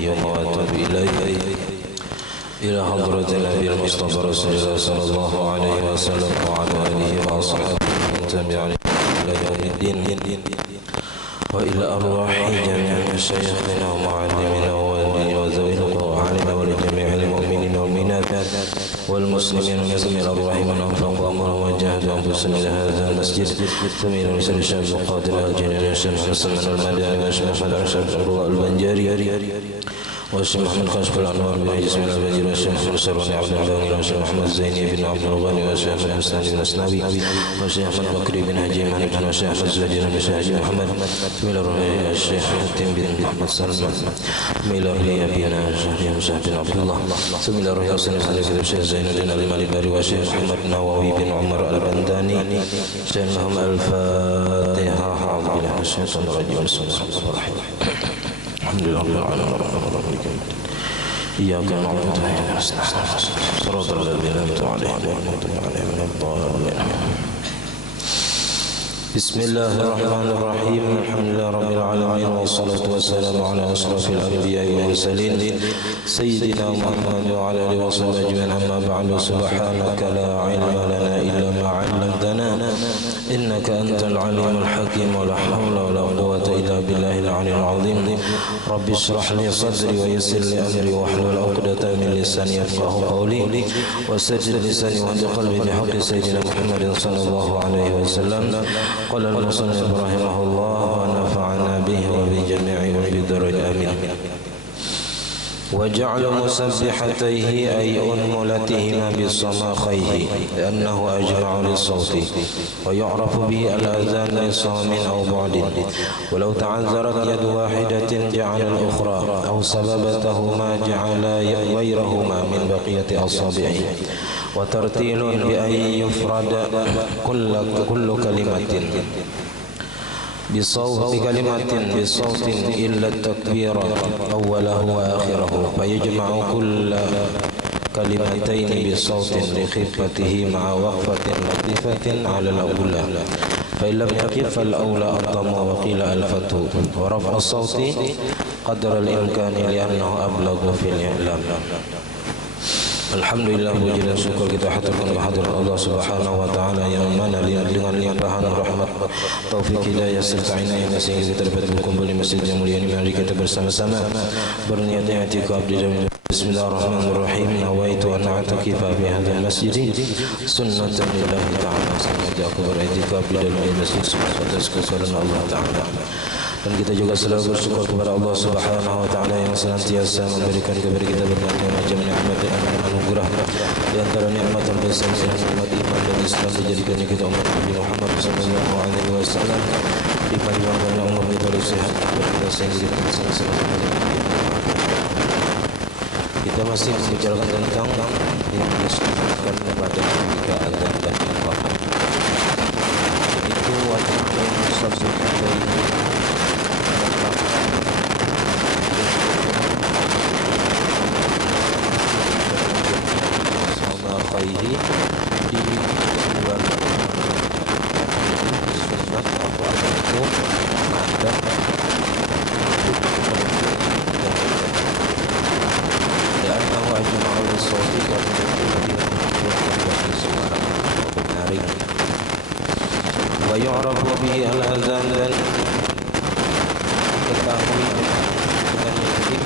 القيوم وأتوب إليه إلى حضرة النبي المصطفى رسول الله صلى الله عليه وسلم وعلى آله وأصحابه ومن تبعهم إلى يوم الدين وإلى أرواح جميع مشايخنا ومعلمنا وذوي القرآن ولجميع المؤمنين والمؤمنات والمسلمين والمسلمين الأرواح من أنفقوا أمرهم وجاهدوا أنفسهم إلى هذا المسجد ثمين رسول الشاب القادر الجليل الشيخ حسن المدني والشيخ محمد أشرف الله البنجاري والشيخ محمد كاشف الأنوار بن جسم البنجاري والشيخ محمد سروني عبد الباقي والشيخ محمد زيني بن عبد الغني والشيخ محمد حسن بن أسنابي والشيخ محمد بكري بن هجي محمد والشيخ محمد زوجين بن شهجي محمد ميلر الشيخ حاتم بن محمد سلمان ميلر أبينا شهري مشاهد بن عبد الله سميلر ياسين علي بن الشيخ زين الدين المالي باري والشيخ محمد نووي بن عمر البنداني شيخ محمد الفاتحة أعوذ بالله من الشيطان الرجيم بسم الله الرحمن الرحيم الحمد لله رب العالمين إياك نعبد وإياك نستعين صراط الذين أنعمت عليهم غير المغضوب عليهم ولا الضالين بسم الله الرحمن الرحيم الحمد لله رب العالمين والصلاة والسلام على أشرف الأنبياء والمرسلين سيدنا محمد وعلى آله وصحبه أجمعين أما بعد سبحانك لا علم لنا إلا ما علمتنا إنك أنت العليم الحكيم ولا حول ولا قوة إلا بالله العلي العظيم رب اشرح لي صدري ويسر لي أمري واحلل عقدة من لساني يفقهوا قولي وسجل لساني واهد قلبي بحق سيدنا محمد صلى الله عليه وسلم قال المصنف رحمه الله ونفعنا به وبجميع بدرج آمين وجعل مسبحتيه أي أنملتهما بصماخيه لأنه أجمع للصوت ويعرف به الأذان لصام أو بعد ولو تعذرت يد واحدة جعل الأخرى أو سببتهما جعل غيرهما من بقية أصابعه وترتيل بأن يفرد كل كلمة بكلمة بصوت إلا التكبير أوله وآخره فيجمع كل كلمتين بصوت لخفته مع وقفة لطيفة على الأولى فإن لم يقف فالأولى الضم وقيل الفتح ورفع الصوت قدر الإمكان لأنه أبلغ في الإعلام. Alhamdulillah puji dan syukur kita haturkan kehadiran Allah Subhanahu wa taala yang mana dengan limpahan rahmat taufik hidayah serta inayah sehingga kita dapat berkumpul di masjid yang mulia ini. Mari kita bersama-sama berniat i'tikaf di dalam Bismillahirrahmanirrahim. Nawaitu an a'takifa fi hadzal masjid sunnatan lillahi ta'ala. Sengaja aku beriktikaf di dalam masjid atas kesukaan Allah taala. Dan kita juga selalu bersyukur kepada Allah Subhanahu wa taala yang senantiasa memberikan kepada kita berbagai macam nikmat dan anugerah. Di antara nikmat terbesar adalah nikmat iman dan Islam, dijadikannya kita umat Nabi Muhammad sallallahu alaihi wasallam dipanjangkan umur kita sehat kita sehingga kita selalu. Kita masih membicarakan tentang yang disebutkan pada ketika azan dan iqamah. Itu wajib subscribe dari ini di bulan sunat atau itu ada dan bahwa jemaah al-sawti dan menjadi suara menarik wa yu'rafu bihi al-azan dan ketahui dengan ini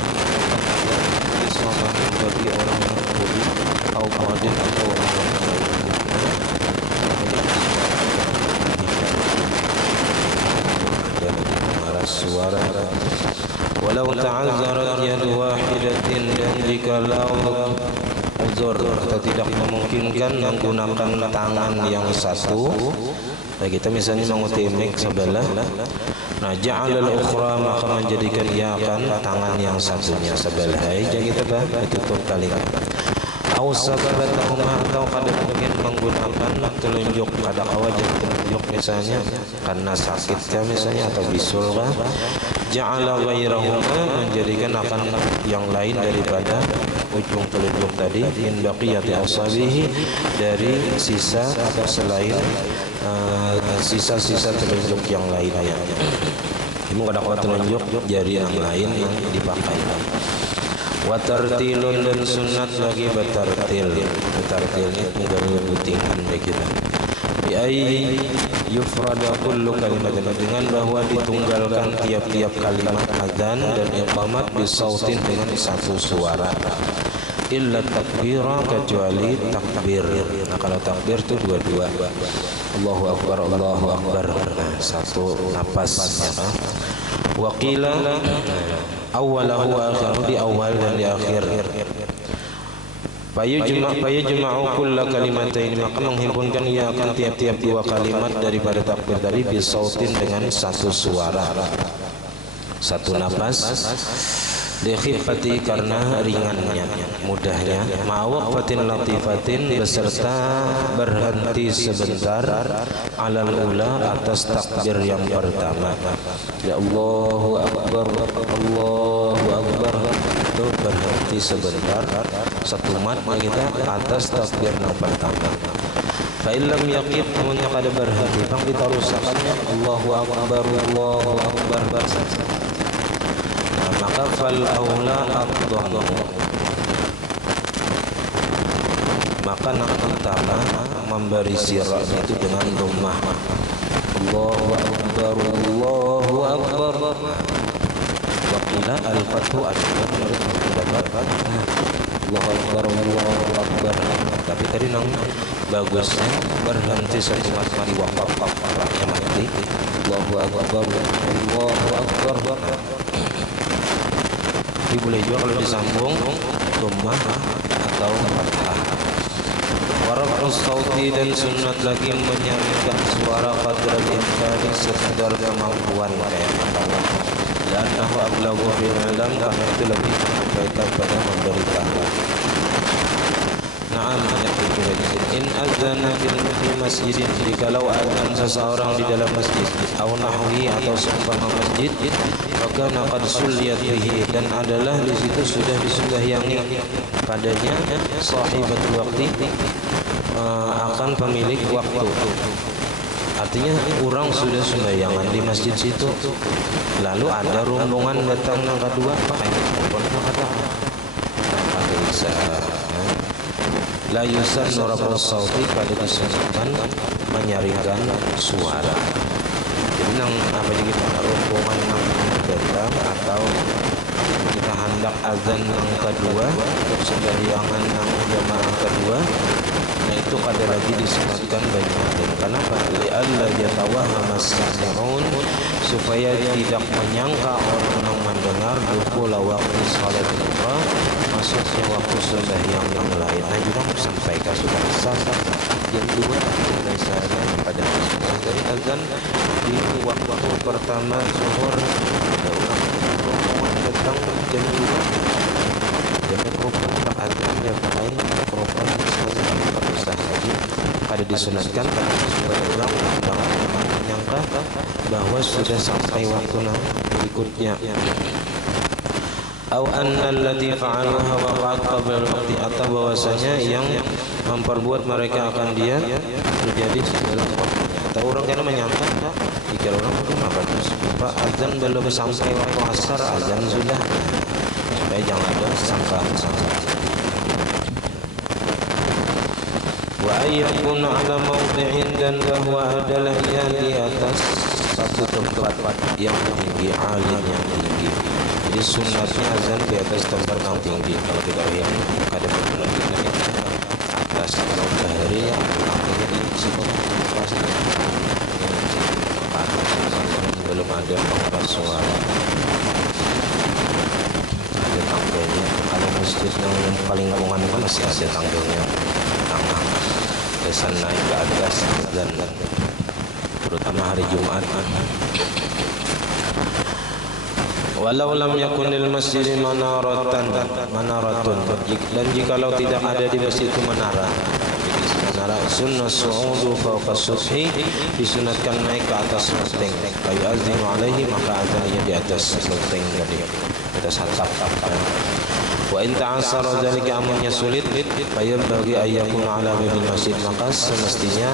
disamakan bagi orang yang budi atau muadzin atau orang yang suara walau ta'azzarat yadu wahidatin dan jikalau uzur atau tidak memungkinkan menggunakan tangan yang satu. Nah, kita misalnya mengutip mic sebelah, nah ja'alal ukhra maka menjadikan ia akan tangan yang satunya sebelah aja kita tutup telinga. Au sababatahuma atau pada mungkin menggunakan telunjuk pada wajah telunjuk misalnya karena sakitnya misalnya atau bisul kah. Ja'ala ghairahuma menjadikan akan yang lain daripada ujung telunjuk tadi min baqiyati asabihi dari sisa atau selain sisa-sisa telunjuk yang lainnya. Cuma kadang telunjuk jari yang lain yang dipakai. Wa tartilun dan sunat lagi batartil. Batartil ini tunggal nyebutingan kita. Bi ai yufrada kullu kalimatin, dengan bahwa ditunggalkan tiap-tiap kalimat adzan dan iqamat bisautin dengan satu suara. Illa takbira, kecuali takbir. Nah kalau takbir itu dua-dua. Allahu akbar, Allahu akbar. Nah satu napas ya. Wa qila awwalahu wa akhiru, di awal dan di akhir. Fayujma'u kulla kalimatain, maka menghimpunkan ia akan tiap-tiap dua kalimat daripada takbir tadi bisautin dengan satu suara, satu napas. Dekhifati, karena ringannya, mudahnya. Ma'awaqfatin latifatin, beserta berhenti sebentar. Alal ula, atas takbir yang pertama. Ya Allahu akbar, Allahu akbar. Itu berhenti sebentar, satu mat kita atas takbir yang pertama. Fa'ilam yaqib, namanya kada berhenti, bang ditarusakannya Allahu akbar, Allahu akbar. Maka fal aula ad-dhammu, maka yang pertama memberi sirah itu dengan dhammah. Allahu akbar, Allahu akbar. Wa qila al-fathu akbar, Allahu akbar, Allahu akbar. Tapi tadi nang bagusnya berhenti satu kali waqaf orangnya mati. Allahu akbar, Allahu akbar. Boleh juga kalau disambung dhammah atau fathah. Waraf'us sauti, dan sunat lagi menyampaikan suara qadra al-imkani, sekadar kemampuan kayak katakan. Dan aku ablaghu fil alam, karena itu lebih menyampaikan pada memberitahu. Naam, in azana fi masjidin, jikalau azan seseorang di dalam masjid, atau nahwi atau seumpama masjid, maka naqad sulliyat bihi, dan adalah di situ sudah disembahyangi padanya sahibatul waqti, akan pemilik waktu. Artinya orang sudah sembahyangan di masjid situ, lalu ada rombongan datang yang kedua, pakai bisa. La yusannu raf'us sauti, pada disunahkan menyaringkan suara. Jadi nang apa kita rombongan yang datang atau kita hendak azan yang kedua, sembahyangan yang jamaah kedua, nah itu ada lagi disunatkan banyak. Kenapa? Li'alla yatawahhama as-sami'un, supaya tidak menyangka orang yang mendengar dukula waktu salat duha, masuknya waktu sembahyang yang lain. Nah juga sampaikan sudah sah yang dua dari sana pada dari azan di waktu pertama zuhur, ada orang rombongan datang jam 2, jadi rombongan azan yang lain rombongan berusaha lagi pada disunatkan supaya orang jangan menyangka bahwa sudah sampai waktu berikutnya. Au anna alladhi fa'aluha waqa'at qabla al-waqti, atau bahwasanya yang memperbuat mereka akan dia terjadi sebelum waktunya. Atau orang kan menyangka jika orang itu bagus, Pak azan belum sampai waktu asar, azan sudah, supaya jangan ada sangka-sangka. Wa ayyakun ala mawdi'in, dan bahwa adalah ia di atas satu tempat yang tinggi, alim yang tinggi. Jadi sunatnya azan di atas tempat yang tinggi. Kalau kita lihat ada perbedaan atas, kalau dari akhirnya di situ pasti belum ada pengeras suara, ada tangganya. Kalau masjid yang paling lowongan itu masih ada tangganya, tangga kesan naik ke atas, dan terutama hari Jumat. Walau lam yakunil masjid manaratun, dan jikalau tidak ada di masjid itu menara, sunnah su'udu fawqa subhi, disunatkan naik ke atas loteng. Kayu azinu alaihi, maka azannya di atas loteng tadi, atas atap. Wa in ta'assara dzalika, amunnya sulit, fayal bagi ayyakun ala babil masjid, maka semestinya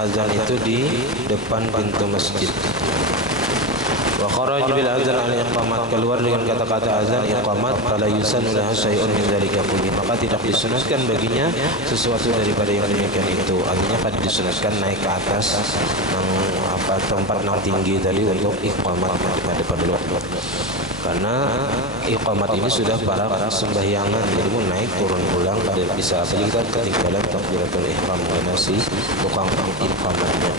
azan itu di depan pintu masjid. Wa kharaj bil azan al iqamat, keluar dengan kata-kata azan iqamat, fala yusannu laha syai'un min dzalika kulli, maka tidak disunatkan baginya sesuatu daripada yang demikian itu. Artinya pada disunatkan naik ke atas tempat yang tinggi tadi untuk iqamat pada waktu. Karena iqamat ini sudah para sembahyangan, jadi pun naik turun pulang pada bisa kita ketinggalan takbiratul ihram karena si tukang iqamatnya.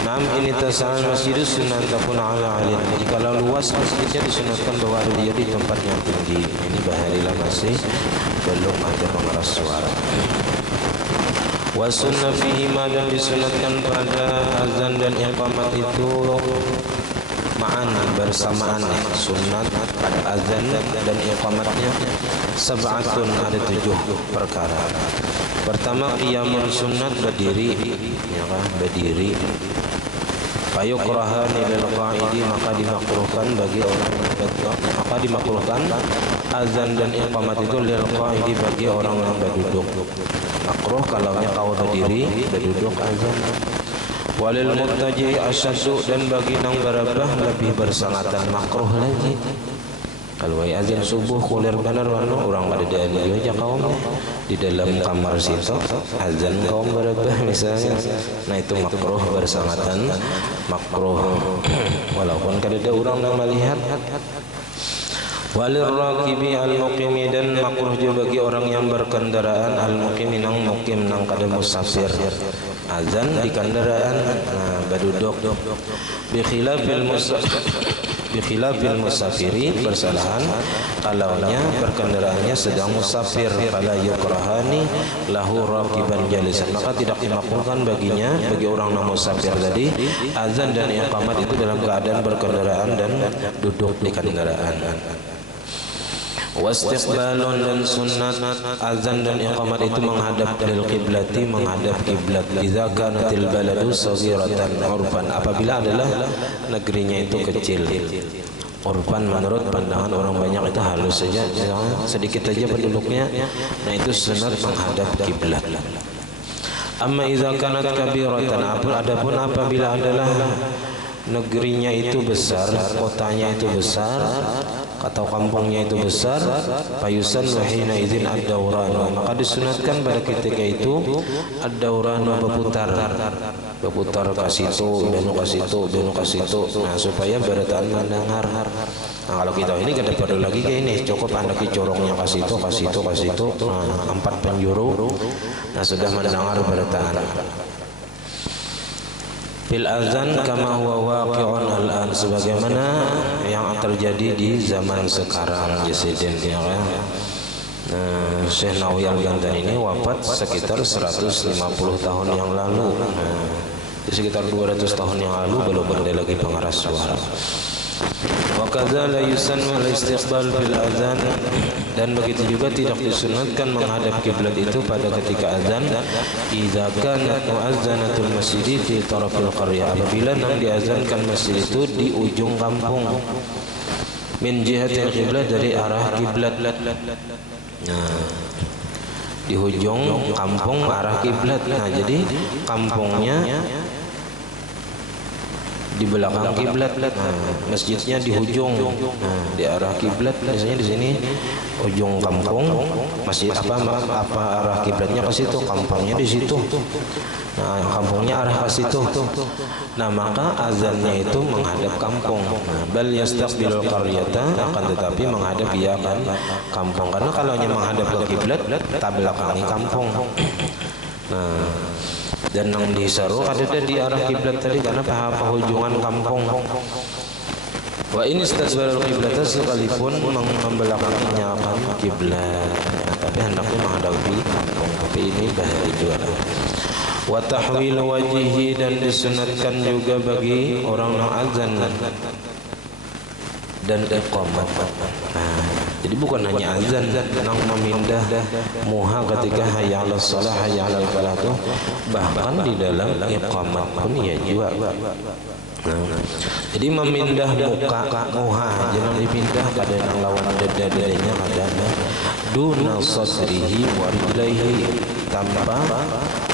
Nam ini tasal masjidus sunnah takun ala alin. Jadi kalau luas masjidnya disunatkan bahwa ada dia di tempat yang tinggi. Ini baharilah masih belum ada pengeras suara. Wa sunnah fihi ma, dan disunatkan pada azan dan iqamat itu ma'an, bersamaan. Sunat pada azan dan iqamatnya sab'atun, ada 7 perkara. Pertama, qiyamun, sunat berdiri, ya kan, berdiri. Fayukrahani lil qa'idi, maka dimakruhkan bagi orang maka dimakruhkan azan dan iqamat itu lil qa'idi bagi orang yang berduduk. Makruh kalaunya kau berdiri, berduduk azan. Walil muttaji asyaddu, dan bagi nang barabah lebih bersangatan makruh lagi. Kalau azan subuh kulir benar warna orang pada dani aja kaum di dalam kamar situ azan kaum barabah misalnya, nah itu makruh bersangatan, makruh walaupun kada ada orang yang melihat. Walil rakibi al muqimi, dan makruh juga bagi orang yang berkendaraan, al muqimi nang mukim nang kada musafir, azan di kendaraan, nah berduduk. Bikhilafil musafiri, bersalahan kalaunya berkendaraannya sedang musafir, fala yukrahani lahu raqiban jalisan, maka tidak dimakruhkan baginya bagi orang yang musafir tadi azan dan iqamat itu dalam keadaan berkendaraan dan duduk di kendaraan. Wastiqbalun, dan sunat azan dan iqamat itu menghadap lil qiblati, menghadap kiblat. Idza kanatil baladu saghiratan urfan, apabila adalah negerinya itu kecil. Urfan menurut pandangan orang banyak itu halus saja, sedikit saja penduduknya, nah itu sunat menghadap kiblat. Amma idza kanat kabiratan, adapun apabila adalah negerinya itu besar, kotanya itu besar atau kampungnya itu besar, payusan wahina izin ad-dawran, maka disunatkan pada ketika itu ad-dawran, berputar ke situ, benu ke situ, benu ke situ, nah supaya berataan mendengar. Nah kalau kita ini kada perlu lagi kayak ini, cukup anda ke corongnya ke situ, ke situ, ke situ, nah 4 penjuru, nah sudah mendengar berataan. Bil azan kama huwa waqi'un al-an, sebagaimana yang terjadi di zaman sekarang. Jesiden ya kan. Syekh Nawawi Al-Gantan ini wafat sekitar 150 tahun yang lalu. Di sekitar 200 tahun yang lalu belum ada lagi pengeras suara. Wa kadza la yusannu al-istiqbal fil azan, dan begitu juga tidak disunatkan menghadap kiblat itu pada ketika azan. Idza kanat muazzanatul masjid fi tarafil qaryah, apabila nang diazankan masjid itu di ujung kampung, min jihatil qiblat, dari arah kiblat. Nah, di ujung kampung arah kiblat. Nah, jadi kampungnya di belakang kiblat, masjidnya di ujung, di arah kiblat. Biasanya di sini ujung kampung, masjid apa arah kiblatnya ke situ, kampungnya di situ. Nah, kampungnya arah ke situ. Nah, maka azannya itu menghadap kampung. Bal yastaqbilul qaryata, akan tetapi menghadap ia kan kampung. Karena kalau hanya menghadap ke kiblat, tak belakangi kampung. Nah, dan yang diseru ada di arah kiblat tadi karena penghujungan kampung. Wa ini istaqbalul qiblat, sekalipun membelakanginya akan kiblat, tapi hendaknya menghadapi kampung. Tapi ini bahaya juga. Wa tahwil wajhihi, dan disunatkan juga bagi orang yang azan dan iqamat. Jadi bukan hanya azan yang memindah muha ketika hayya 'alas shalah, hayya 'alal falah, bahkan di dalam iqamat pun ya juga. Jadi memindah muha jangan dipindah pada yang lawan dada-dadanya, ada duna sadrihi wa rijlaihi, tanpa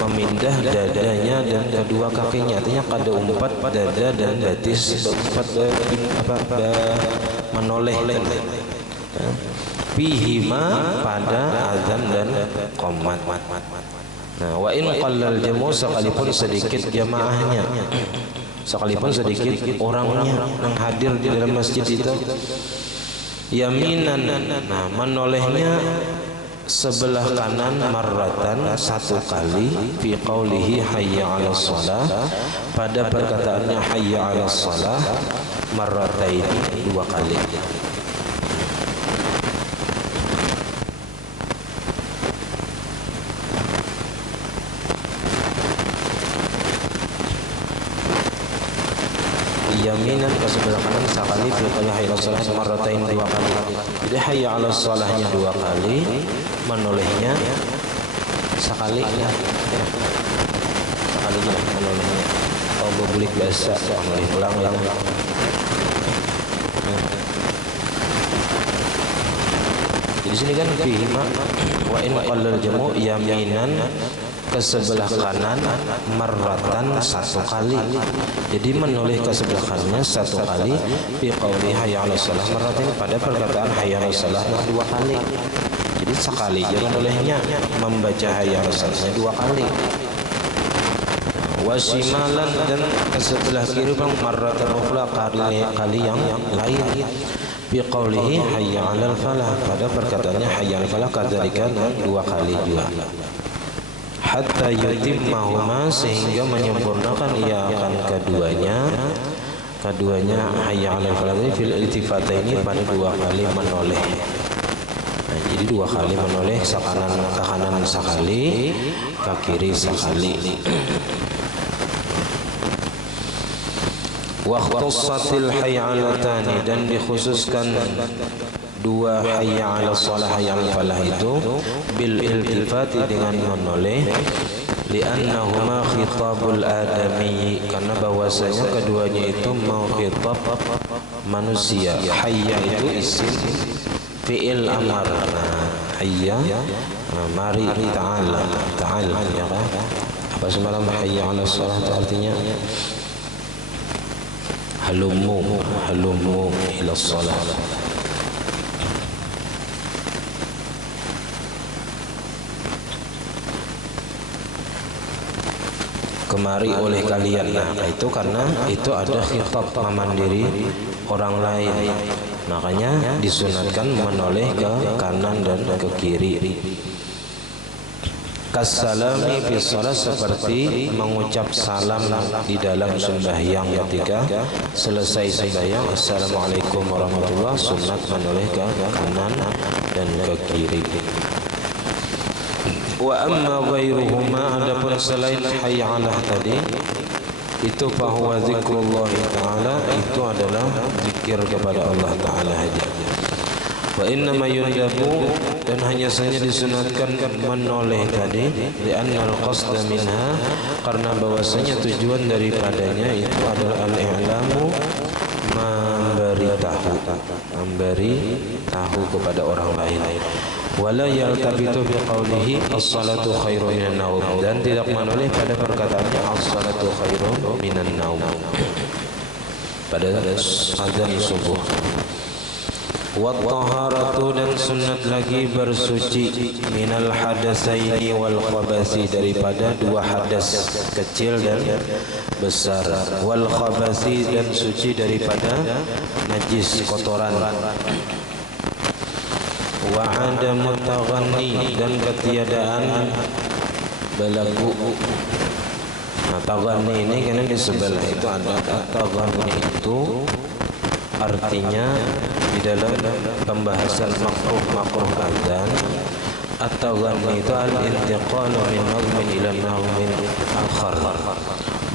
memindah dadanya dan kedua kakinya. Artinya kada umpat dada dan betis umpat menoleh fihima pada azan dan qomat. Nah, wa in qallal jamu, sekalipun sedikit jamaahnya, sekalipun sedikit orangnya yang hadir di dalam masjid itu, yaminan, nah menolehnya sebelah kanan marratan satu kali, fi qaulihi hayya 'alas shalah, pada perkataannya hayya 'alas shalah, marrataini dua kali. Yaminan ke sebelah kanan sekali, fi qaulihi hayya 'alas shalah marratain dua kali. Jadi hayya 'alas shalahnya dua kali, menolehnya sekali ya. Sekali ya menolehnya. Oh bulik biasa menoleh pulang ya. Jadi sini kan fihima wa in qallal jamu yaminan ke sebelah kanan marratan satu kali. Jadi menoleh ke sebelah kanannya satu kali, fi qauli hayya 'alas shalah marratain, pada perkataan hayya 'alas shalah dua kali. Jadi sekali jangan olehnya membaca hayya 'alas shalah dua kali. Wasimalan, dan ke sebelah kiri bang marratan ukhra, kali yang lain, bi qaulihi hayya 'alal falah, pada perkataannya hayya 'alal falah kadzalika dua kali juga. Hatta yutimmahuma, sehingga menyempurnakan ia akan keduanya hayya 'alal falah fil iltifataini, pada dua kali menoleh. Nah, jadi dua kali menoleh, ke kanan sekali, ke kiri sekali. Wa khussatil hayyalatani, dan dikhususkan dua hayya 'alas shalah hayya 'alal falah itu bil iltifati, dengan menoleh, li'annahuma khitabul adami, karena bahwasanya keduanya itu mau khitab manusia. Hayya itu isim fi'il amar, hayya mari, ta'ala ya kan. Apa semalam hayya 'alas shalah artinya halumu ila shalah. Kemari oleh kalian. Nah, itu karena itu ada khitab memandiri orang lain, makanya disunatkan menoleh ke kanan dan ke kiri. Kassalami fi shalah, seperti mengucap salam di dalam sembahyang ketika selesai sembahyang, assalamualaikum warahmatullah, sunat menoleh ke kanan dan ke kiri. Wa amma ghairuhuma, adapun selain hayya 'alah tadi itu bahwa zikrullah ta'ala, itu adalah zikir kepada Allah Ta'ala saja. Wa innama yundabu, dan hanya saja disunatkan menoleh tadi, li'anna al-qasda minha, karena bahwasanya tujuan daripadanya itu adalah al-i'lamu, memberi tahu kepada orang lain. Wala yaltabitu bi qawlihi as-salatu khairun minan naum, dan tidak menoleh pada perkataannya as-salatu khairun minan naum pada azan subuh. Wa taharatu, dan sunat lagi bersuci, minal hadasaini wal khabasi, daripada dua hadas kecil dan besar, wal khabasi, dan suci daripada najis kotoran, wa adamu taghanni, dan ketiadaan belagu. Nah, taghanni ini kan di sebelah itu ada taghanni, itu artinya di dalam pembahasan makruh adzan, at-taghanni itu al-intiqalu min nazmin ila nazmin akhar,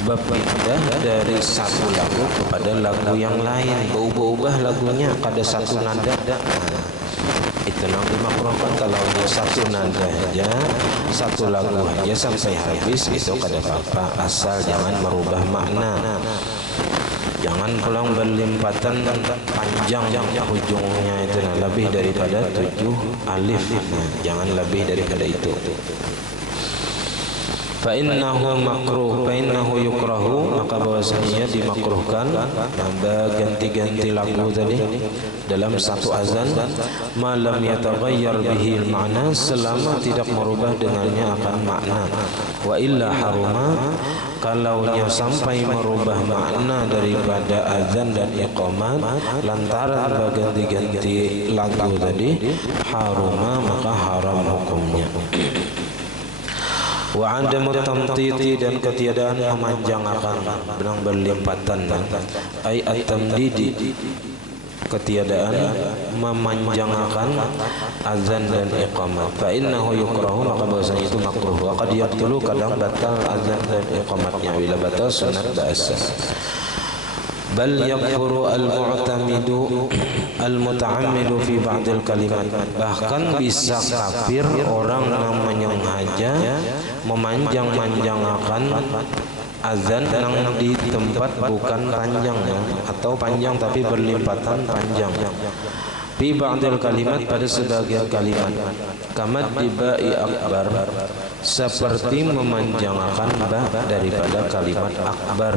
berpindah dari satu lagu kepada lagu yang lain, berubah-ubah lagunya pada satu nada. Itu yang dimakruhkan. Kalau hanya satu nada aja, satu lagu aja sampai habis, itu kada apa-apa, asal jangan merubah makna. Jangan pulang berlimpatan panjang ujungnya itu, lebih daripada 7 alif. Jangan lebih daripada itu. fa innahu yukrahu, maka bahwasanya dimakruhkan nambah ganti-ganti lagu tadi dalam satu azan, malam yataghayyar bihi al-ma'na, selama tidak merubah dengannya akan makna. Wa illa haruma, kalaunya sampai merubah makna daripada azan dan iqamat lantaran berganti-ganti lagu tadi, haruma, maka haram hukumnya. Wa adamu tamtiti, dan ketiadaan memanjang akan benang berlimpatan, ai at-tamdidi, ketiadaan memanjangkan azan dan iqamah. Fa innahu yukrahu, maka bahasanya itu makruh. Wa qad yabtulu, kadang batal azan dan iqamatnya, bila batal sunat ba'asa. Bal yakfuru al-mu'tamidu al-muta'ammidu fi ba'dil kalimat, bahkan bisa kafir orang yang menyengaja memanjang-manjangkan azan yang di tempat bukan panjang, atau panjang tapi berlimpatan panjang. Fi ba'dil kalimat, pada sebagian kalimat. Kamat diba'i akbar, seperti memanjangkan ba daripada kalimat akbar,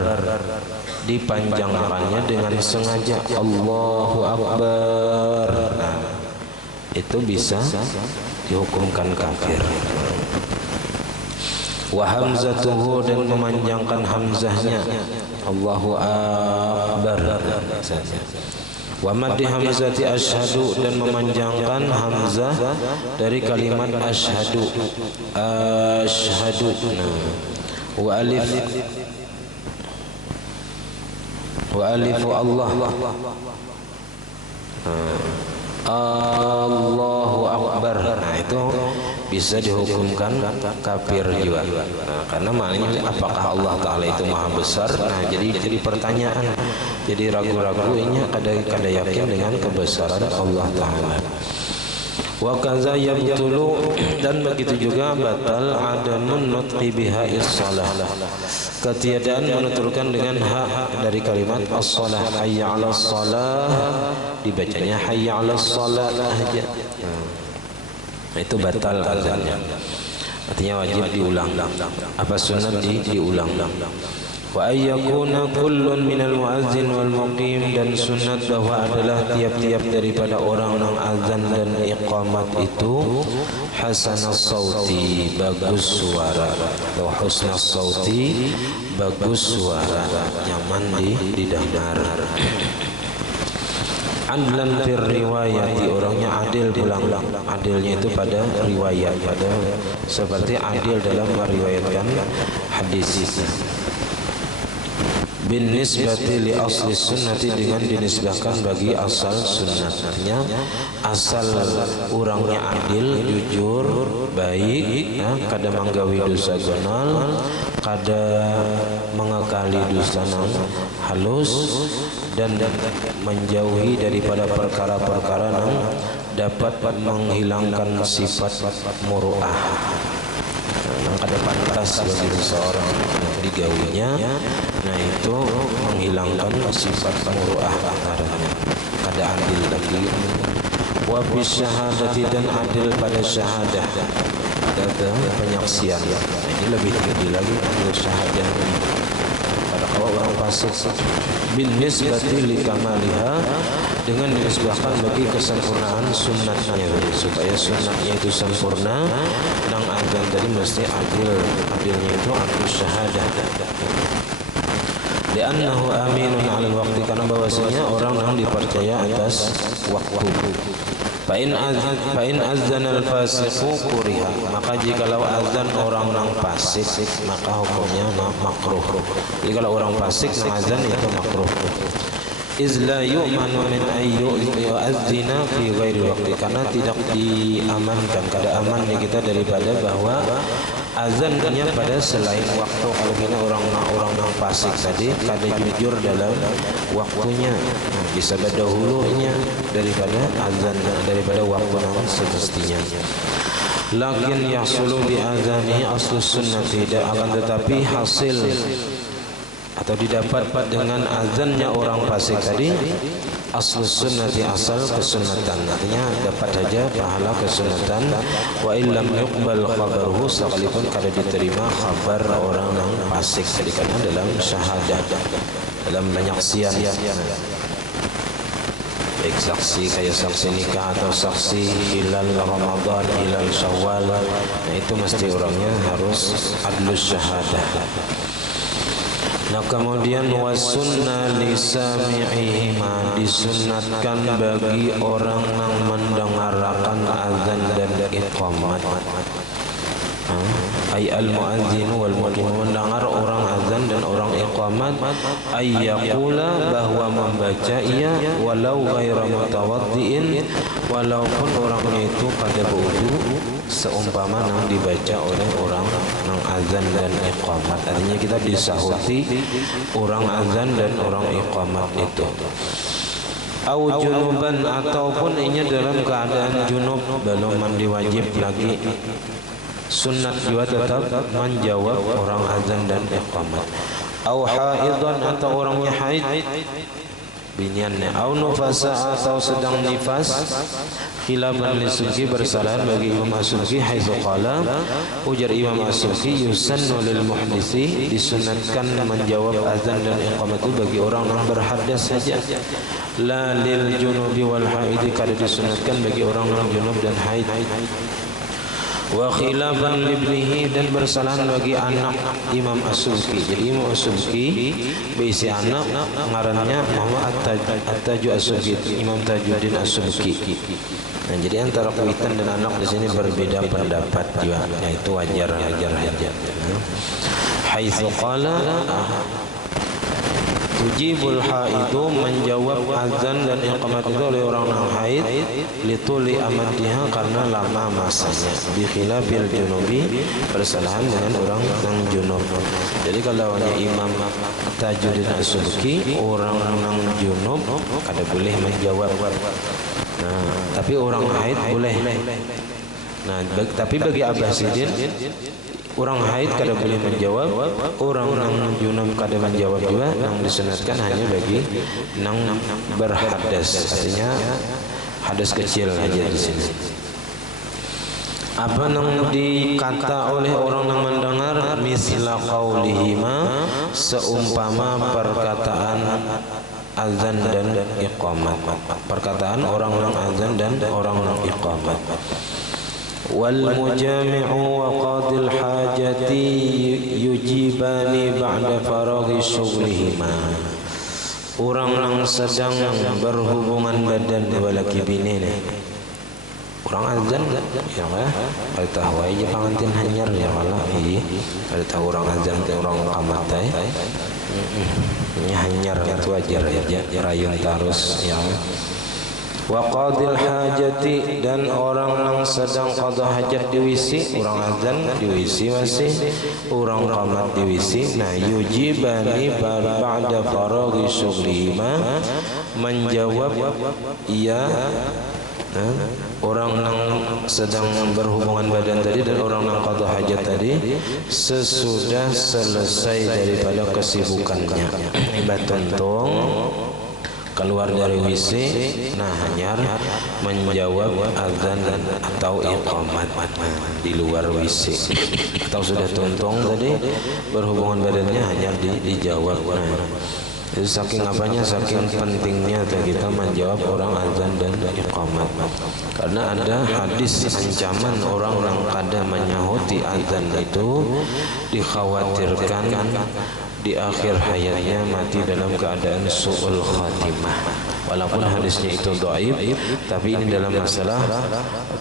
dipanjangkannya dengan sengaja, Allahu Akbar. Nah, itu bisa dihukumkan kafir. Wa hamzatuhu, dan memanjangkan hamzahnya, Allahu Akbar. Wa maddi hamzati asyhadu, dan memanjangkan hamzah dari kalimat asyhadu, asyhadu. Wa alif, wa alifu Allah, Allahu Akbar. Nah, itu bisa dihukumkan kafir juga. Nah, karena maknanya apakah Allah Ta'ala itu maha besar. Nah, jadi pertanyaan, jadi ragu-ragu ini kada yakin dengan kebesaran Allah Ta'ala. Wa kaza yabtulu, dan begitu juga batal adamun nutqi biha is-shalah, ketiadaan menuturkan dengan ha dari kalimat as-shalah. Hayya 'alas shalah, dibacanya hayya 'alas shalah aja. Nah, itu batal azannya. Artinya wajib diulang. Apa sunat diulang. Wa ayyakuna kullun minal muazzin wal muqim, dan sunat bahwa adalah tiap-tiap daripada orang yang azan dan iqamat itu hasanas sauti, bagus suara, atau husnas sauti, bagus suara, nyaman didengar. Adlan fir riwayati, orangnya adil pulang. Adilnya itu pada riwayat, pada seperti adil dalam meriwayatkan hadis. Bin nisbati li asli sunnati, dengan dinisbahkan bagi asal sunnatnya. Asal orangnya adil, jujur, baik, ya, kada manggawi dosa gonal, kada mengakali dosa halus, dan menjauhi daripada perkara-perkara yang dapat menghilangkan sifat muru'ah, yang kada pantas bagi seseorang digawinya. Nah, itu menghilangkan sifat muru'ah akarnya, kada adil lagi. Wa bis syahadati, dan adil pada syahadah, pada penyaksian. Nah, ini lebih tinggi lagi adil syahadah. Pada kalau orang fasik, bin nisbati li kamaliha, dengan dinisbahkan bagi kesempurnaan sunnatnya, supaya sunnatnya itu sempurna. Dan azan tadi mesti adil, adilnya itu adil syahadah. Li'annahu aminun 'alal waqti, karena bahwasanya orang yang dipercaya atas waktu. Fa in azzana al-fasiqu kuriha, maka jikalau azan orang yang fasik, maka hukumnya makruh. Jadi kalau orang fasik azan itu makruh. Iz la yu'manu min ayyu yu'azzina fi ghairi waqti, karena tidak diamankan, kada amannya kita daripada bahwa azannya pada selain waktu. Kalau kita orang yang fasik tadi kada jujur dalam waktunya, bisa berdahulunya daripada azan, daripada waktu yang semestinya. Lakin yahsulu bi azani aslu sunnah, tidak akan tetapi hasil atau didapat dengan azannya orang fasik tadi Aslu sunnati asal kesunatan, artinya dapat saja pahala kesunatan. Wa illam yuqbal khabaruhu, sekalipun kada diterima khabar orang yang fasik, karena dalam syahadah, dalam penyaksian, baik saksi kayak saksi nikah atau saksi hilal Ramadan, hilal Syawal, nah itu mesti orangnya harus adlus syahadah. Nah kemudian wasunnah lisami'ihima, disunatkan bagi orang yang mendengarkan azan dan iqamat. Ay al-muadzin wal muqim, mendengar orang azan dan orang iqamat, ay yaqula, bahwa membaca ia walau ghaira mutawaddiin, walaupun orangnya itu pada berwudu, seumpama yang dibaca oleh orang yang azan dan iqamat. Artinya kita disahuti orang azan dan orang iqamat itu. Au junuban, ataupun ini dalam keadaan junub, belum mandi wajib lagi, sunat juga tetap menjawab orang azan dan iqamat. Au haidan, atau orangnya haid binyannya, au nufasa, atau sedang nifas, khilafan lisubki, bersalahan bagi Imam As-Subki, haitsu qala, ujar Imam As-Subki, yusannu lil muhdisi, disunatkan menjawab azan dan iqamat itu bagi orang yang berhadas saja, la lil junubi wal haidi, kada disunatkan bagi orang yang junub dan haid. Wa khilafan libnihi, dan bersalahan bagi anak Imam As-Subki. Jadi Imam As-Subki berisi anak, ngarannya Muhammad At-Taju As-Subki, Imam Tajuddin As-Subki. Nah, jadi antara kuitan dan anak di sini berbeda pendapat juga. Nah, itu wajar aja. Haitsu qala, tujibul haidu, menjawab azan dan iqamat itu oleh orang yang haid, lituli amadiha, karena lama masanya, bi khilafil junubi, bersalahan dengan orang yang junub. Jadi kalau Imam Tajuddin As-Subki, orang yang junub kada boleh menjawab. Nah, tapi orang haid boleh. Nah, tapi bagi Abbasidin, orang haid kada boleh menjawab, orang yang junub kada menjawab juga. Yang disunatkan hanya bagi yang berhadas, artinya hadas kecil aja di sini. Apa yang dikata oleh orang yang mendengar, misla qaulihima, seumpama perkataan azan dan iqamat, perkataan orang yang azan dan orang yang iqamat. Wal mujami'u wa qadil hajati yujibani ba'da faraghi syughlihima, orang yang sedang berhubungan badan balaki bini, orang azan ya lah, kalau tahu aja pengantin hanyar ya malah ini, kalau tahu orang azan dan orang iqamat ini hanyar, itu wajar aja, rayun terus ya. Wa qadil hajati, dan orang yang sedang qada hajat di WC, orang azan di WC masih, orang qamat di WC. Nah, yujibani ba'da faraghi syughlihima, menjawab ia, orang yang sedang berhubungan badan tadi dan orang yang qada hajat tadi, sesudah selesai daripada kesibukannya. Batuntung keluar dari WC, nah hanyar menjawab azan atau iqamat di luar WC, atau sudah tuntung tadi berhubungan badannya hanyar dijawab. Nah, itu saking apanya, saking pentingnya kita menjawab orang azan dan iqamat. Karena ada hadis ancaman orang yang kada menyahuti azan itu dikhawatirkan di akhir hayatnya mati dalam keadaan su'ul khatimah. Walaupun hadisnya itu dhaif, tapi ini dalam masalah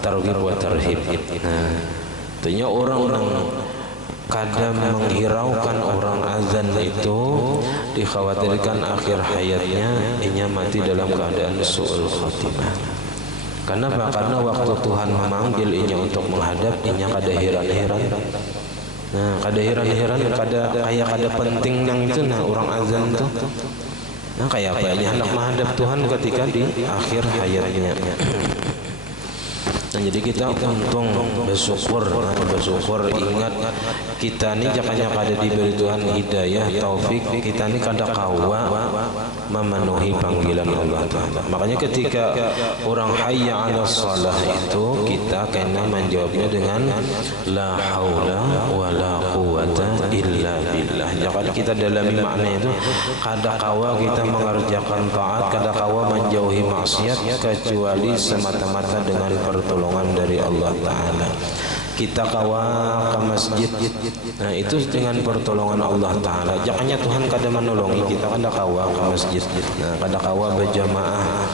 targhib wa tarhib. Nah, tentunya orang yang kadang menghiraukan orang azan itu dikhawatirkan akhir hayatnya inya mati dalam keadaan su'ul khatimah. Kenapa? Karena waktu Tuhan memanggil inya untuk menghadap, inya kada heran-heran. Nah, kada heran-heran, kada penting nang itu, nah orang azan tuh. Nah, kayak apa ini hendak menghadap Tuhan ketika di akhir hayatnya. Nah, jadi kita untung bersyukur ingat kita ni jakanya kada diberi Tuhan hidayah taufik, kita ni kada kawa memenuhi panggilan Allah Ta'ala. Makanya ketika orang hayya 'ala shalah itu kita kena menjawabnya dengan la haula wala quwata illa billah. Jangan kita dalami makna itu, kada kawa kita mengerjakan taat, kada kawa menjauhi maksiat kecuali semata-mata dengan pertolongan dari Allah Ta'ala. Kita kawa ke masjid, nah itu dengan pertolongan Allah Ta'ala. Jangannya Tuhan kada menolongi kita, kada kawa ke masjid, nah kada kawa berjamaah.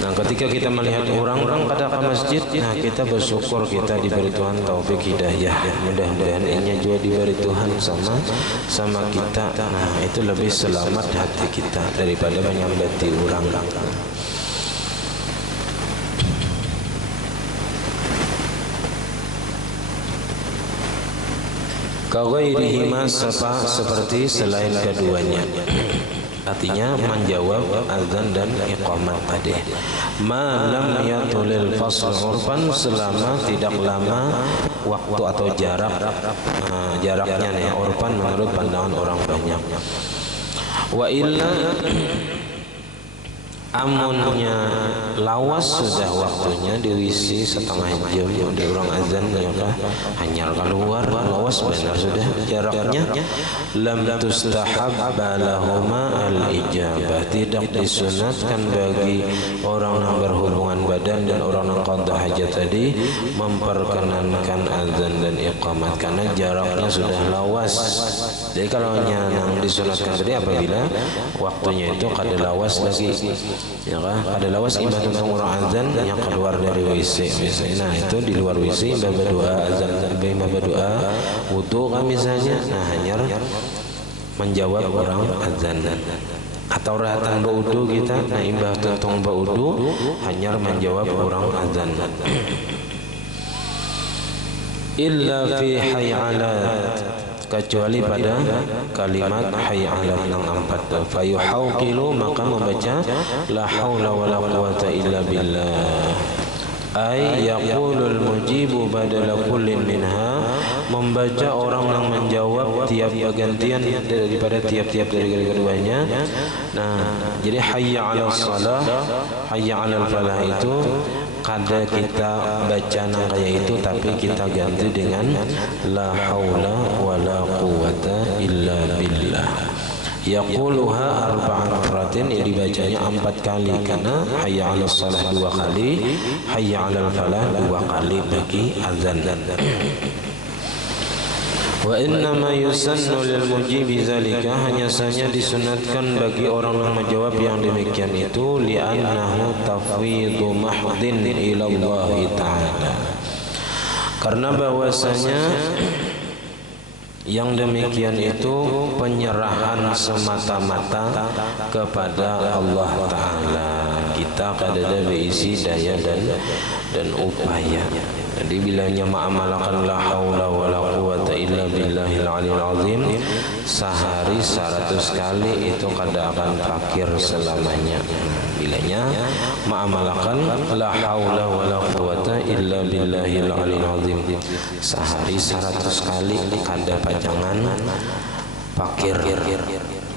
Nah, ketika kita melihat orang-orang kada ke masjid, nah kita bersyukur kita diberi Tuhan taufik hidayah. Mudah-mudahan ini juga diberi Tuhan sama kita. Nah, itu lebih selamat hati kita daripada menyambati orang. Kaghairihima seperti selain keduanya. Artinya menjawab azan dan iqamat tadi. Malam yatulil fasl urfan, selama tidak lama waktu atau jaraknya nih urfan menurut pandangan orang banyak. Wa illa amunnya lawas sudah waktunya diwisi setengah jam di orang azan ya kah hanyar keluar lawas benar sudah jaraknya lam tustahabba lahuma al ijabah, tidak disunatkan bagi orang yang berhubungan badan dan orang yang qada hajat tadi memperkenankan azan dan iqamat karena jaraknya sudah lawas. Jadi kalau yang disunatkan tadi apabila waktunya itu kada lawas lagi, ya kan? Ada lawas imbah tentang orang azan yang keluar dari WC misalnya. Nah itu di luar WC imbah berdoa azan, imbah berdoa wudu kan misalnya. Nah hanya menjawab orang azan. Atau rahatan baudu kita, nah imbah tentang baudu hanya menjawab orang azan. Illa fi hay'alat, kecuali pada kalimat hayya 'alal yang empat. Fa yuhawqilu, maka membaca la haula wala quwata illa billah. Ay yaqulul mujibu badala kullin minha, membaca orang yang menjawab tiap bergantian daripada tiap-tiap dari keduanya. Nah, jadi hayya 'alal shalah, hayya 'alal falah itu kada kita baca nang kayak itu, tapi kita ganti dengan la haula wala quwata illa billah. Yaquluha arba'a marratin, yang dibacanya 4 kali karena hayya 'alas shalah 2 kali, hayya 'alal falah 2 kali bagi azan. Wa innama yusannu lil mujibi zalika, hanya saja disunatkan bagi orang yang menjawab yang demikian itu li'annahu tafwidu mahdin ila Allah Ta'ala, karena bahwasanya yang demikian itu penyerahan semata-mata kepada Allah Ta'ala. Kita kada ada berisi daya dan upaya. Jadi bilanya ma'amalakan la haula wala quwata illa billahil aliyil azim, sehari 100 kali itu kada akan fakir selamanya. Bilanya ma'amalakan la haula wala quwata illa billahil aliyil azim, sehari 100 kali kada pajangan fakir.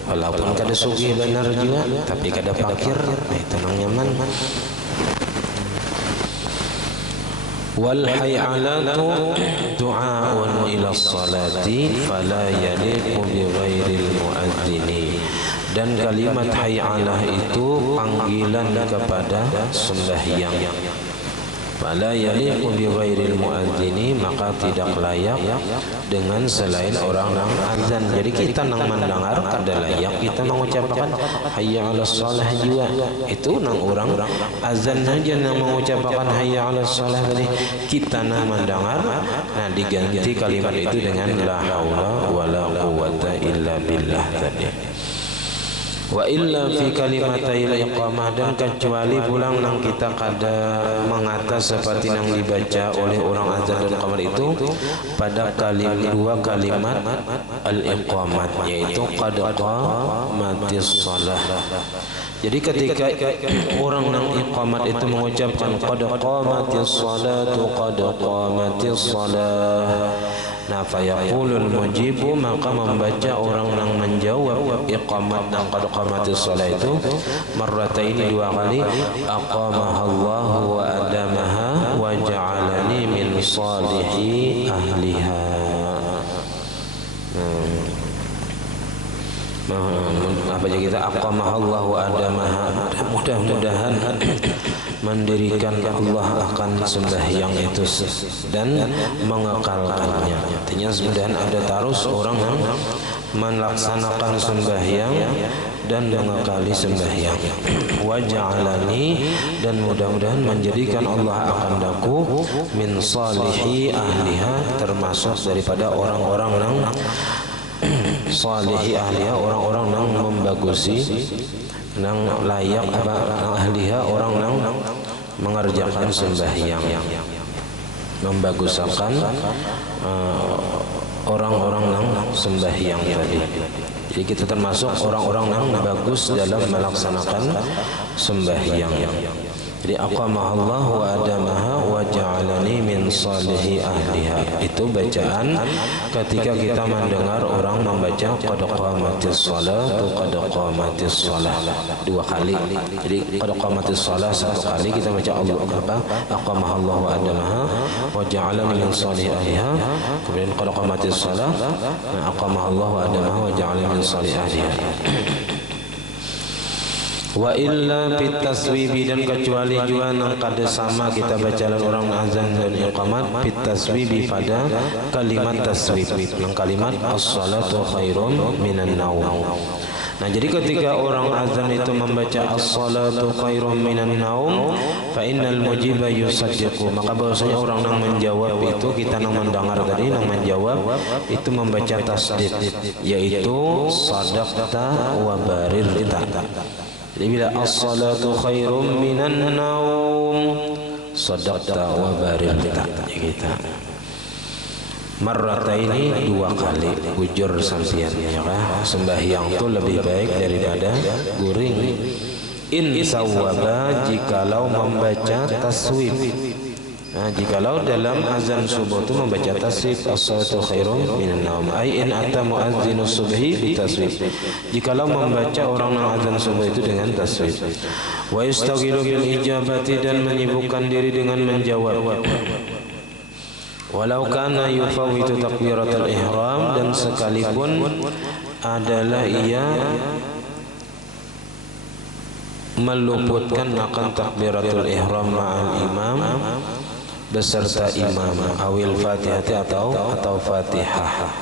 Walaupun kada sugih benar juga, tapi kada fakir, itu nang nyaman. Wal hay'alatu du'aun ila salati fala yaliqu bi ghairil muadzini, dan kalimat hay'alah itu panggilan kepada sembahyang. Fala yaliqu bi ghairil muadzini, maka tidak layak dengan selain orang yang azan. Jadi kita nang mendengar kada layak kita mengucapkan hayya 'alas shalah juga. Itu nang orang azan saja nang mengucapkan hayya 'alas shalah tadi. Kita nang mendengar, nah diganti kalimat itu dengan la haula wala quwata illa billah tadi. Wa illa fi kalimatayil iqamah, dan kecuali pulang nang kita kada mengata seperti yang dibaca oleh orang azan dan iqamat itu pada dua kalimat al-iqamat, yaitu qad qamatis shalah. Jadi ketika orang nang iqamat itu mengucapkan qad qamatis shalatu qad qamatis shalah, nah fayaqulul mujibu, maka membaca orang yang menjawab iqamat dan qad qamatis shalah itu marrataini, dua kali, aqamahallahu wa adamaha wa ja'alani min salihi ahliha. Apa aja kita aqamahallahu wa adamaha, mudah-mudahan mendirikan Allah akan sembahyang itu dan mengekalkannya. Artinya mudah-mudahan ada terus orang yang melaksanakan sembahyang dan mengekali sembahyang. Wa ja'alani, dan mudah-mudahan menjadikan Allah akan daku min salihi ahliha, termasuk daripada orang-orang yang salihi ahliha, orang-orang yang membagusi, yang layak ahliha, orang yang mengerjakan sembahyang, membaguskan orang-orang yang sembahyang tadi. Jadi kita termasuk orang-orang yang bagus dalam melaksanakan sembahyang. Jadi aqamahallahu wa adamaha wa ja'alani min salihi ahliha, itu bacaan ketika kita mendengar orang membaca qad qamatis shalatu qad qamatis shalah dua kali. Jadi qad qamatis shalah satu kali kita baca Allah apa aqamahallahu wa adamaha wa ja'alani min salihi ahliha, kemudian qad qamatis shalah aqamahallahu wa adamaha wa ja'alani min salihi ahliha. Wa illa fit taswibi, dan kecuali juga yang kada sama kita baca orang azan dan iqamat fit taswibi pada kalimat taswib, yang kalimat as-salatu khairum minan naum. Nah, jadi ketika orang azan itu membaca as-salatu khairum minan naum, fa innal mujiba yusaddiqu, maka bahwasanya orang yang menjawab itu, kita yang mendengar tadi yang menjawab itu membaca tasdiq, yaitu sadaqta wa barirta. Jadi bila as-salatu khairum minan naum, sadaqta wa barirta, kita marrataini dua kali, bujur sampian ya kan. Sembahyang itu lebih baik daripada guring. In sawwaba, jikalau membaca taswib. Nah, jikalau dalam azan subuh itu membaca taswib as-salatu khairum minan naum, ai in ata muazzinus subhi bi taswib, jikalau membaca orang yang azan subuh itu dengan taswib. Wa yastaghilu bil ijabati, dan menyibukkan diri dengan menjawab. Walau kana yufawitu takbiratul ihram, dan sekalipun adalah ia meluputkan akan takbiratul ihram ma'al imam, beserta imam, awil fatihati atau fatihah.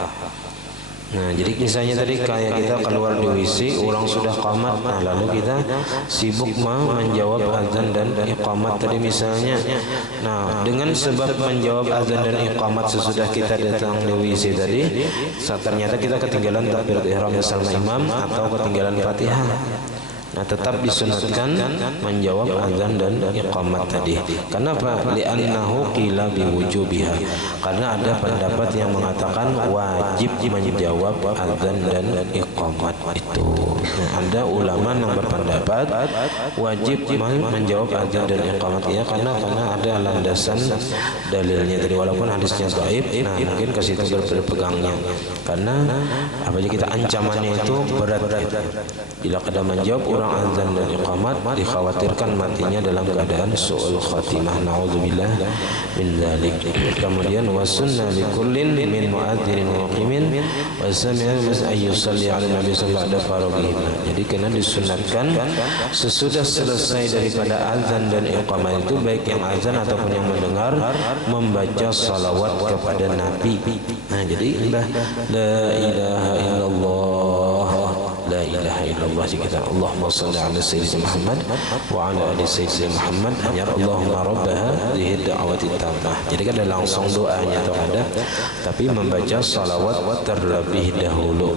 Nah, jadi misalnya tadi kayak kita keluar di WC, orang sudah qamat, nah lalu kita sibuk menjawab azan dan iqamat tadi misalnya. Nah, dengan sebab menjawab azan dan iqamat sesudah kita datang di WC tadi, ternyata kita ketinggalan takbiratul ihram bersama imam atau ketinggalan fatihah. Nah, tetap disunatkan menjawab azan dan iqamat tadi. Kenapa? Li'annahu qila biwujubiha. Karena ada pendapat yang mengatakan wajib menjawab azan dan iqamat itu. Nah, ada ulama yang berpendapat wajib menjawab azan dan iqamat ya, karena ada landasan dalilnya tadi, walaupun hadisnya dhaif. Nah, mungkin ke situ berpegangnya. Karena apabila kita ancamannya itu berat. Bila kada menjawab orang azan dan iqamat, dikhawatirkan matinya dalam keadaan su'ul khatimah, naudzubillah min dzalik. Kemudian wasunnah likullin min muadzinin wa muqimin wa sami'a ayyusalli ala nabi sallallahu alaihi wasallam. Jadi kena disunatkan sesudah selesai daripada azan dan iqamat itu, baik yang azan ataupun yang mendengar, membaca salawat kepada nabi. Nah, jadi la ilaha illallah, la ilaha illallah, jika Allahumma salli ala sayyidina Muhammad wa ala ali sayyidina Muhammad, hanya Allahumma rabba hadhihi da'wati tammah. Jadi kan ada langsung doanya atau ada, tapi membaca salawat terlebih dahulu.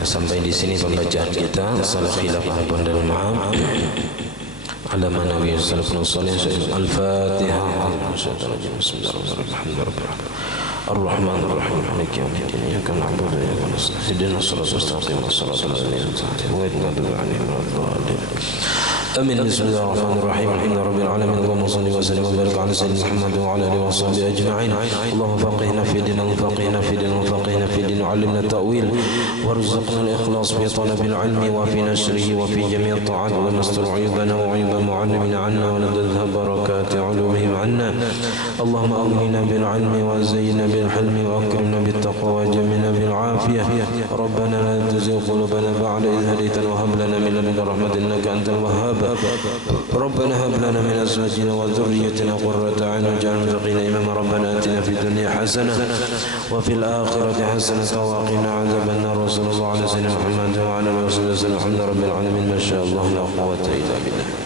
Sampai di sini pembacaan kita salah khilafah Bandul Ma'am ala manawi salafun salih. Al-Fatihah. Bismillahirrahmanirrahim. Ar-Rahman Ar-Rahim Maliki Yawmiddin. Iyyaka na'budu wa iyyaka nasta'in. Ihdinas siratal mustaqim. Shiratal ladzina an'amta 'alaihim. Amin. Bismillahirrahmanirrahim. Alhamdulillahi rabbil alamin. Allahumma shalli wa sallim wa barik ala sayyidina Muhammad wa ala alihi wa sahbihi ajma'in. Allahumma faqihna fi din, faqihna fi din, faqihna fi din, 'allimna at-ta'wil warzuqna al-ikhlas fi talabil 'ilmi wa fi nashrihi wa fi jami' at-ta'at wa nastur 'uyubana wa 'uyuba mu'allimina 'anna wa la tadhhab barakati 'ulumihim 'anna. Allahumma aghnina bil 'ilmi wa zayyinna bil hilmi wa akrimna bit taqwa wa jamilna bil 'afiyah. Rabbana la tuzigh qulubana ba'da idh hadaytana wa hab lana min ladunka rahmatan innaka antal wahhab. ربنا هب لنا من أزواجنا وذريتنا قرة أعين واجعلنا للمتقين إماما. ربنا آتنا في الدنيا حسنة وفي الآخرة حسنة وقنا عذاب النار. وصلى الله على سيدنا محمد وعلى آله وصحبه وسلم. الحمد لله رب العالمين. ما شاء الله لا قوة إلا بالله.